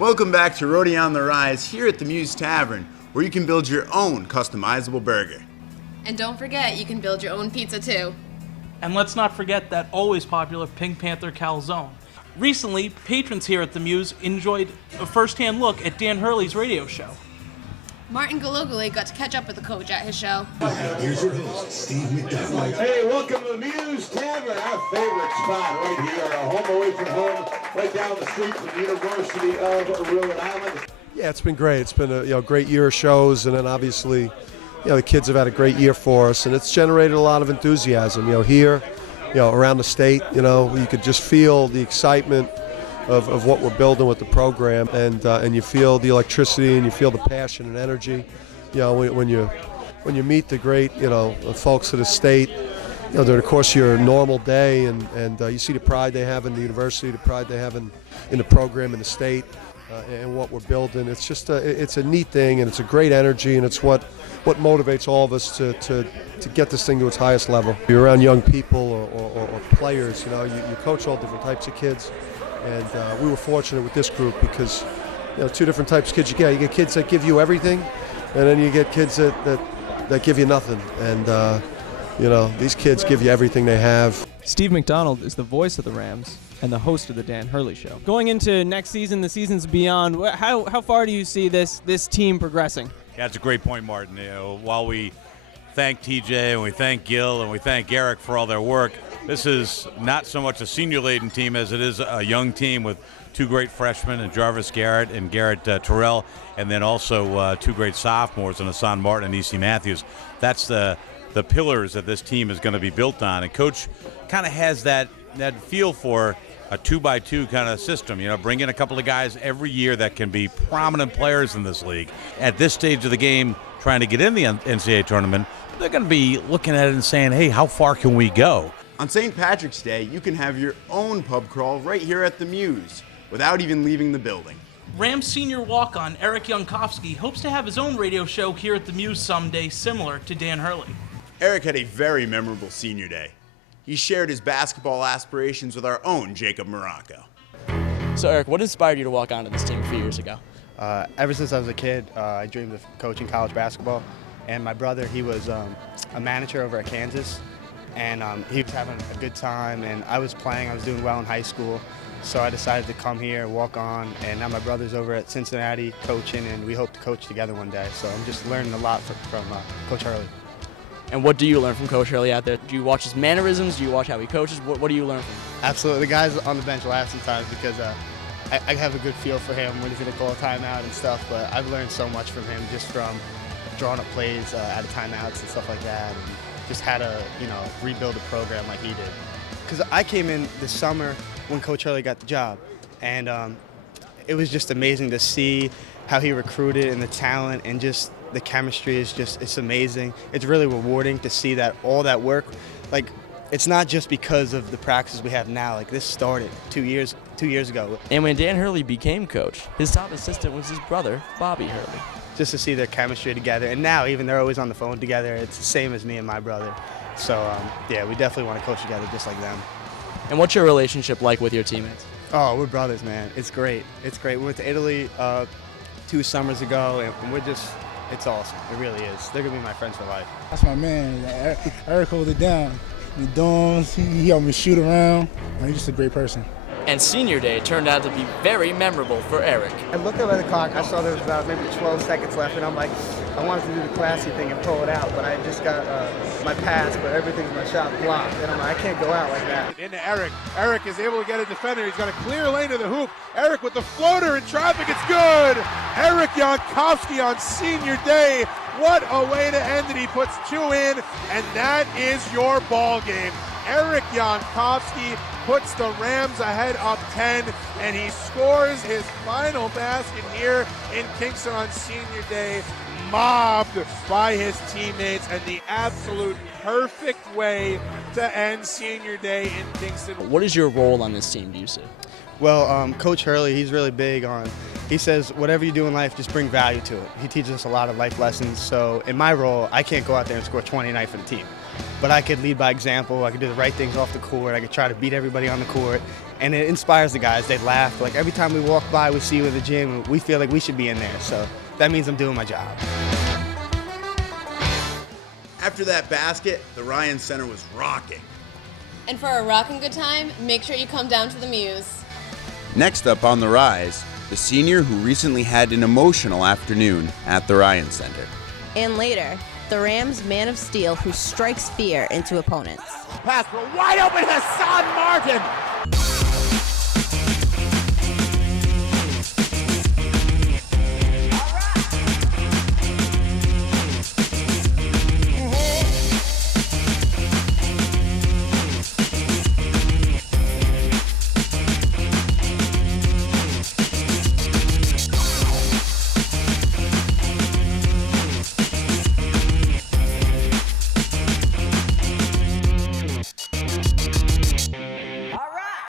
Welcome back to Rhody on the Rise here at the Mews Tavern, where you can build your own customizable burger. And don't forget, you can build your own pizza too. And let's not forget that always popular Pink Panther calzone. Recently, patrons here at the Mews enjoyed a first-hand look at Dan Hurley's radio show. Martin Galogale got to catch up with the coach at his show. Here's your host, Steve McDonald. Hey, welcome to the Mews Tavern, our favorite spot right here, a home away from home, right down the street from the University of Rhode Island. Yeah, it's been great. It's been a great year of shows, and then obviously, the kids have had a great year for us, and it's generated a lot of enthusiasm. Here, around the state, you could just feel the excitement of what we're building with the program, and you feel the electricity and you feel the passion and energy. When you meet the great folks of the state, during the course of your normal day, and you see the pride they have in the university, the pride they have in the program in the state, and what we're building. It's just it's a neat thing, and it's a great energy, and it's what motivates all of us to get this thing to its highest level. You're around young people or players, you coach all different types of kids. And we were fortunate with this group because, two different types of kids you get. You get kids that give you everything, and then you get kids that give you nothing. And, these kids give you everything they have. Steve McDonald is the voice of the Rams and the host of the Dan Hurley Show. Going into next season, the seasons beyond, how far do you see this team progressing? Yeah, that's a great point, Martin. While we thank TJ and we thank Gil and we thank Eric for all their work, this is not so much a senior-laden team as it is a young team with two great freshmen, and Jarvis Garrett and Garrett Terrell, and then also two great sophomores, and Hassan Martin and E.C. Matthews. That's the pillars that this team is going to be built on. And Coach kind of has that feel for a 2x2 kind of system. Bring in a couple of guys every year that can be prominent players in this league. At this stage of the game, trying to get in the NCAA tournament, they're going to be looking at it and saying, hey, how far can we go? On St. Patrick's Day, you can have your own pub crawl right here at the Mews without even leaving the building. Rams senior walk-on Eric Youncofski hopes to have his own radio show here at the Mews someday, similar to Dan Hurley. Eric had a very memorable senior day. He shared his basketball aspirations with our own Jacob Morocco. So Eric, what inspired you to walk onto this team a few years ago? Ever since I was a kid, I dreamed of coaching college basketball. And my brother, he was a manager over at Kansas. And he was having a good time, and I was playing. I was doing well in high school. So I decided to come here, walk on, and now my brother's over at Cincinnati coaching, and we hope to coach together one day. So I'm just learning a lot from Coach Hurley. And what do you learn from Coach Hurley out there? Do you watch his mannerisms? Do you watch how he coaches? What do you learn from him? Absolutely. The guys on the bench laugh sometimes because I have a good feel for him when he's going to call a timeout and stuff, but I've learned so much from him just from drawing up plays out of timeouts and stuff like that, and just how to, rebuild a program like he did. Because I came in this summer when Coach Hurley got the job, and it was just amazing to see how he recruited and the talent and just the chemistry is it's amazing. It's really rewarding to see that all that work, it's not just because of the practices we have now. This started 2 years ago. And when Dan Hurley became coach, his top assistant was his brother, Bobby Hurley. Just to see their chemistry together, and now even they're always on the phone together. It's the same as me and my brother. So we definitely want to coach together just like them. And what's your relationship like with your teammates? Oh, we're brothers, man. It's great. We went to Italy 2 summers ago, and it's awesome. It really is. They're gonna be my friends for life. That's my man. Eric holds it down. He dorms. He helped me shoot around. He's just a great person. And senior day turned out to be very memorable for Eric. I looked up at the clock. I saw there was about maybe 12 seconds left, and I'm like, I wanted to do the classy thing and pull it out, but I just got my pass, but everything's my shot blocked, and I'm like, I can't go out like that. Into Eric. Eric is able to get a defender. He's got a clear lane to the hoop. Eric with the floater in traffic. It's good. Eric Youncofski on senior day. What a way to end it. He puts 2 in, and that is your ball game. Eric Youncofski puts the Rams ahead up 10, and he scores his final basket here in Kingston on senior day, mobbed by his teammates, and the absolute perfect way to end senior day in Kingston. What is your role on this team, do you see? Well, Coach Hurley, he's really big on, he says, whatever you do in life, just bring value to it. He teaches us a lot of life lessons. So in my role, I can't go out there and score 20 a night for the team. But I could lead by example. I could do the right things off the court. I could try to beat everybody on the court. and it inspires the guys. They laugh. Like every time we walk by, we see you in the gym, we feel like we should be in there. So that means I'm doing my job. After that basket, the Ryan Center was rocking. And for a rockin' good time, make sure you come down to the Mews. Next up on the Rise, the senior who recently had an emotional afternoon at the Ryan Center. And later, the Rams' man of steel who strikes fear into opponents. Pass for wide open Hassan Martin.